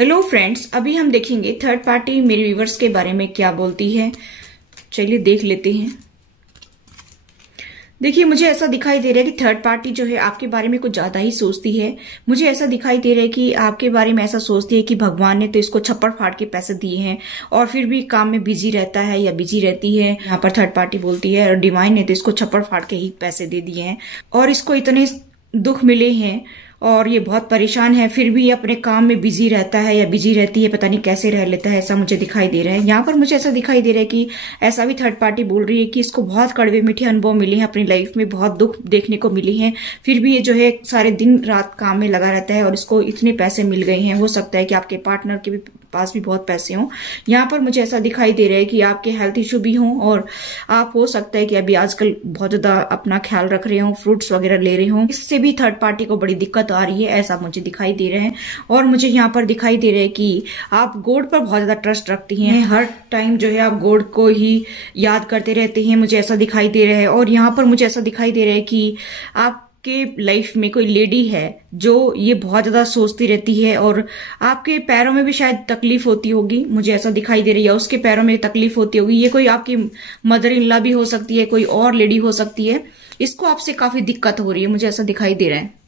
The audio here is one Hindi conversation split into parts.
हेलो फ्रेंड्स, अभी हम देखेंगे थर्ड पार्टी मेरे व्यूवर्स के बारे में क्या बोलती है। चलिए देख लेते हैं। देखिए, मुझे ऐसा दिखाई दे रहा है कि थर्ड पार्टी जो है आपके बारे में कुछ ज्यादा ही सोचती है। मुझे ऐसा दिखाई दे रहा है कि आपके बारे में ऐसा सोचती है कि भगवान ने तो इसको छप्पड़ फाड़ के पैसे दिए हैं और फिर भी काम में बिजी रहता है या बिजी रहती है। यहाँ पर थर्ड पार्टी बोलती है और डिवाइन ने तो इसको छप्पड़ फाड़ के ही पैसे दे दिए हैं और इसको इतने दुख मिले हैं और ये बहुत परेशान है, फिर भी ये अपने काम में बिजी रहता है या बिजी रहती है, पता नहीं कैसे रह लेता है। ऐसा मुझे दिखाई दे रहा है। यहाँ पर मुझे ऐसा दिखाई दे रहा है कि ऐसा भी थर्ड पार्टी बोल रही है कि इसको बहुत कड़वे मीठे अनुभव मिले हैं अपनी लाइफ में, बहुत दुख देखने को मिले हैं, फिर भी ये जो है सारे दिन रात काम में लगा रहता है और इसको इतने पैसे मिल गए हैं। हो सकता है कि आपके पार्टनर के भी पास भी बहुत पैसे हों। यहाँ पर मुझे ऐसा दिखाई दे रहा है कि आपके हेल्थ इश्यू भी हों और आप हो सकता है कि अभी आजकल बहुत ज्यादा अपना ख्याल रख रहे हो, फ्रूट्स वगैरह ले रहे हो, इससे भी थर्ड पार्टी को बड़ी दिक्कत आ रही है, ऐसा मुझे दिखाई दे रहा है। और मुझे यहाँ पर दिखाई दे रहा है कि आप गॉड पर बहुत ज्यादा ट्रस्ट रखती हैं, हर टाइम जो है आप गॉड को ही याद करते रहते हैं, मुझे ऐसा दिखाई दे रहा है। और यहाँ पर मुझे ऐसा दिखाई दे रहा है कि आप के लाइफ में कोई लेडी है जो ये बहुत ज्यादा सोचती रहती है और आपके पैरों में भी शायद तकलीफ होती होगी, मुझे ऐसा दिखाई दे रही है। उसके पैरों में तकलीफ होती होगी। ये कोई आपकी मदर इन लॉ भी हो सकती है, कोई और लेडी हो सकती है। इसको आपसे काफी दिक्कत हो रही है, मुझे ऐसा दिखाई दे रहा है।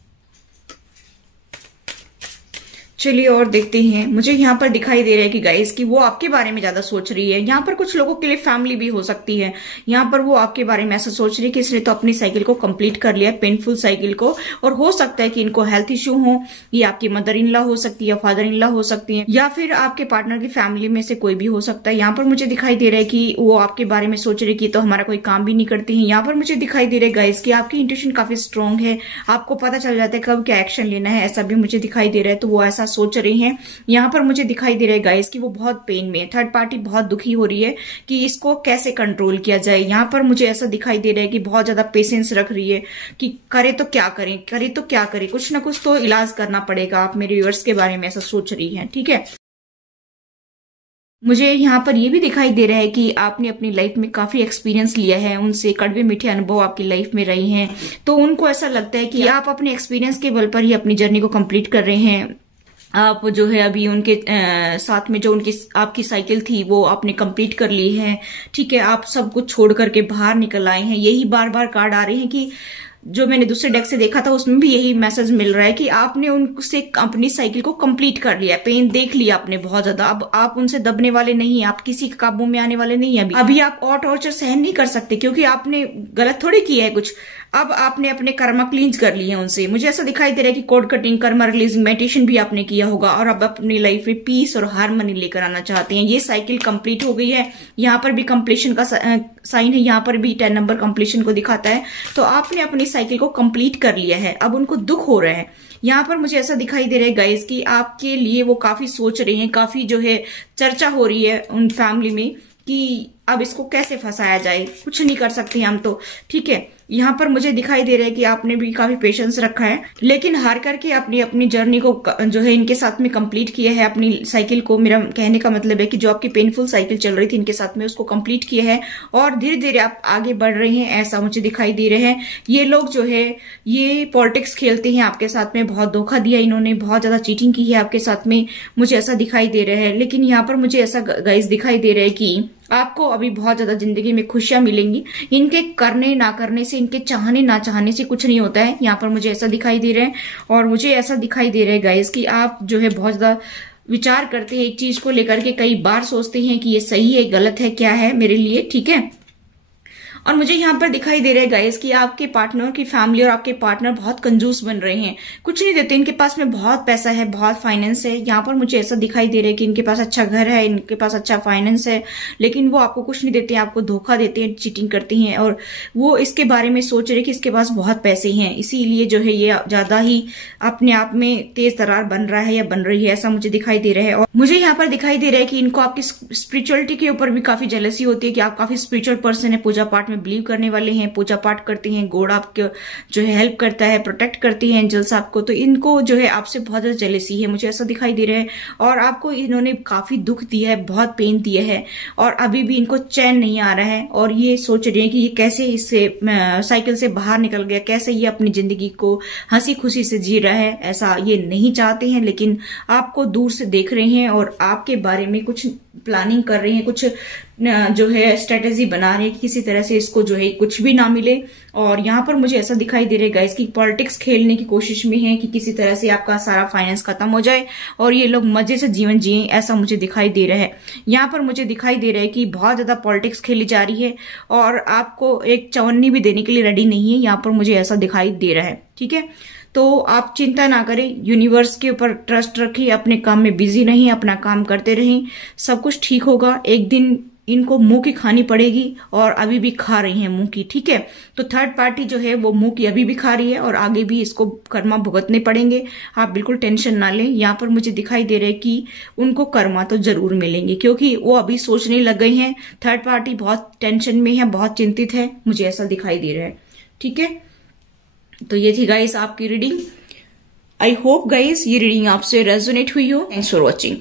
चलिए और देखते हैं। मुझे यहाँ पर दिखाई दे रहा है कि गाइस कि वो आपके बारे में ज्यादा सोच रही है। यहाँ पर कुछ लोगों के लिए फैमिली भी हो सकती है। यहाँ पर वो आपके बारे में ऐसा सोच रही है कि इसने तो अपनी साइकिल को कंप्लीट कर लिया, पेनफुल साइकिल को, और हो सकता है कि इनको हेल्थ इश्यू हो। ये आपकी मदर इन लॉ हो सकती है या फादर इन लॉ हो सकती है या फिर आपके पार्टनर की फैमिली में से कोई भी हो सकता है। यहाँ पर मुझे दिखाई दे रहा है कि वो आपके बारे में सोच रही है कि तो हमारा कोई काम भी नहीं करती है। यहाँ पर मुझे दिखाई दे रहा है गाइस कि आपकी इंट्यूशन काफी स्ट्रांग है, आपको पता चल जाता है कब क्या एक्शन लेना है, ऐसा भी मुझे दिखाई दे रहा है। तो वो ऐसा सोच रही है। यहाँ पर मुझे दिखाई दे रहा है गाइस कि वो बहुत पेन में है, थर्ड पार्टी बहुत दुखी हो रही है कि इसको कैसे कंट्रोल किया जाए। यहाँ पर मुझे ऐसा दिखाई दे रहा है कि बहुत ज्यादा पेशेंस रख रही है कि करे तो क्या करें, करे तो क्या करें, कुछ ना कुछ तो इलाज करना पड़ेगा। आप मेरे व्यूअर्स के बारे में ऐसा सोच रही हैं, ठीक है। मुझे यहाँ पर ये भी दिखाई दे रहा है कि आपने अपनी लाइफ में काफी एक्सपीरियंस लिया है, उनसे कड़वे मीठे अनुभव आपकी लाइफ में रहे हैं, तो उनको ऐसा लगता है कि आप अपने एक्सपीरियंस के बल पर ही अपनी जर्नी को कंप्लीट कर रहे हैं। आप जो है अभी उनके साथ में जो उनकी आपकी साइकिल थी वो आपने कंप्लीट कर ली है, ठीक है। आप सब कुछ छोड़ करके बाहर निकल आए हैं। यही बार बार कार्ड आ रहे हैं कि जो मैंने दूसरे डेक से देखा था उसमें भी यही मैसेज मिल रहा है कि आपने उनसे अपनी साइकिल को कंप्लीट कर लिया, पेन देख लिया आपने बहुत ज्यादा। अब आप उनसे दबने वाले नहीं है, आप किसी के काबू में आने वाले नहीं है। अभी आप और टॉर्चर सहन नहीं कर सकते क्योंकि आपने गलत थोड़ी किया है कुछ। अब आपने अपने कर्मा क्लींज कर लिए हैं उनसे। मुझे ऐसा दिखाई दे रहा है कि code cutting, Karma releasing, meditation भी आपने किया होगा और अब अपनी लाइफ में पीस और हार्मनी लेकर आना चाहते हैं। ये साइकिल कंप्लीट हो गई है। यहाँ पर भी कंप्लीशन का साइन है, यहाँ पर भी 10 नंबर कंप्लीशन को दिखाता है। तो आपने अपनी साइकिल को कंप्लीट कर लिया है, अब उनको दुख हो रहा है। यहाँ पर मुझे ऐसा दिखाई दे रहा है गाइस कि आपके लिए वो काफी सोच रहे हैं, काफी जो है चर्चा हो रही है उन फैमिली में कि अब इसको कैसे फंसाया जाए। कुछ नहीं कर सकते हम तो, ठीक है। यहाँ पर मुझे दिखाई दे रहा है कि आपने भी काफी पेशेंस रखा है, लेकिन हार करके अपनी जर्नी को जो है इनके साथ में कंप्लीट किया है, अपनी साइकिल को। मेरा कहने का मतलब है कि जो आपकी पेनफुल साइकिल चल रही थी इनके साथ में उसको कंप्लीट किया है और धीरे धीरे आप आगे बढ़ रहे हैं, ऐसा मुझे दिखाई दे रहे हैं। ये लोग जो है ये पॉलिटिक्स खेलते हैं आपके साथ में, बहुत धोखा दिया इन्होंने, बहुत ज्यादा चीटिंग की है आपके साथ में, मुझे ऐसा दिखाई दे रहा है। लेकिन यहाँ पर मुझे ऐसा गाइस दिखाई दे रहा है कि आपको अभी बहुत ज्यादा जिंदगी में खुशियां मिलेंगी। इनके करने ना करने से, इनके चाहने ना चाहने से कुछ नहीं होता है। यहाँ पर मुझे ऐसा दिखाई दे रहा है और मुझे ऐसा दिखाई दे रहा है गाइस कि आप जो है बहुत ज्यादा विचार करते हैं एक चीज को लेकर के, कई बार सोचते हैं कि ये सही है गलत है क्या है मेरे लिए, ठीक है। और मुझे यहाँ पर दिखाई दे रहा है गाइस कि आपके पार्टनर की फैमिली और आपके पार्टनर बहुत कंजूस बन रहे हैं, कुछ नहीं देते। इनके पास में बहुत पैसा है, बहुत फाइनेंस है। यहाँ पर मुझे ऐसा दिखाई दे रहा है कि इनके पास अच्छा घर है, इनके पास अच्छा फाइनेंस है, लेकिन वो आपको कुछ नहीं देते हैं, आपको धोखा देते हैं, चीटिंग करते हैं। और वो इसके बारे में सोच रहे कि इसके पास बहुत पैसे हैं, इसीलिए जो है ये ज्यादा ही अपने आप में तेज तरार बन रहा है या बन रही है, ऐसा मुझे दिखाई दे रहा है। और मुझे यहाँ पर दिखाई दे रहा है कि इनको आपकी स्पिरिचुअलिटी के ऊपर भी काफी जेलसी होती है कि आप काफी स्पिरिचुअल पर्सन है, पूजा पाठ में बिलीव करने वाले हैं, पूजा पाठ करते हैं, गॉड आपके जो है हेल्प करता है, प्रोटेक्ट करती है एंजल्स आपको, तो इनको जो है आपसे बहुत ज्यादा जेलेसी है, मुझे ऐसा दिखाई दे रहा है। और आपको इन्होंने काफी दुख दिया है, बहुत पेन दिया है, और अभी भी इनको चैन नहीं आ रहा है, और ये सोच रहे हैं कि ये कैसे इससे साइकिल से बाहर निकल गया, कैसे ये अपनी जिंदगी को हंसी खुशी से जी रहा है। ऐसा ये नहीं चाहते हैं, लेकिन आपको दूर से देख रहे हैं और आपके बारे में कुछ प्लानिंग कर रहे हैं, कुछ जो है स्ट्रेटेजी बना रहे हैं कि किसी तरह से इसको जो है कुछ भी ना मिले। और यहाँ पर मुझे ऐसा दिखाई दे रहा है गाइस कि पॉलिटिक्स खेलने की कोशिश में है कि किसी तरह से आपका सारा फाइनेंस खत्म हो जाए और ये लोग मजे से जीवन जिए, ऐसा मुझे दिखाई दे रहा है। यहाँ पर मुझे दिखाई दे रहा है कि बहुत ज्यादा पॉलिटिक्स खेली जा रही है और आपको एक चवन्नी भी देने के लिए रेडी नहीं है, यहाँ पर मुझे ऐसा दिखाई दे रहा है। ठीक है, तो आप चिंता ना करें, यूनिवर्स के ऊपर ट्रस्ट रखिए, अपने काम में बिजी रहें, अपना काम करते रहें, सब कुछ ठीक होगा। एक दिन इनको मुंह की खानी पड़ेगी और अभी भी खा रही हैं मुंह की। ठीक है, तो थर्ड पार्टी जो है वो मुंह की अभी भी खा रही है और आगे भी इसको कर्मा भुगतने पड़ेंगे। आप बिल्कुल टेंशन ना लें। यहाँ पर मुझे दिखाई दे रहा है कि उनको कर्मा तो जरूर मिलेंगे, क्योंकि वो अभी सोचने लग गई हैं। थर्ड पार्टी बहुत टेंशन में है, बहुत चिंतित है, मुझे ऐसा दिखाई दे रहा है। ठीक है, तो ये थी गाइस आपकी रीडिंग। आई होप गाइस ये रीडिंग आपसे रेजोनेट हुई हो। Thanks for watching.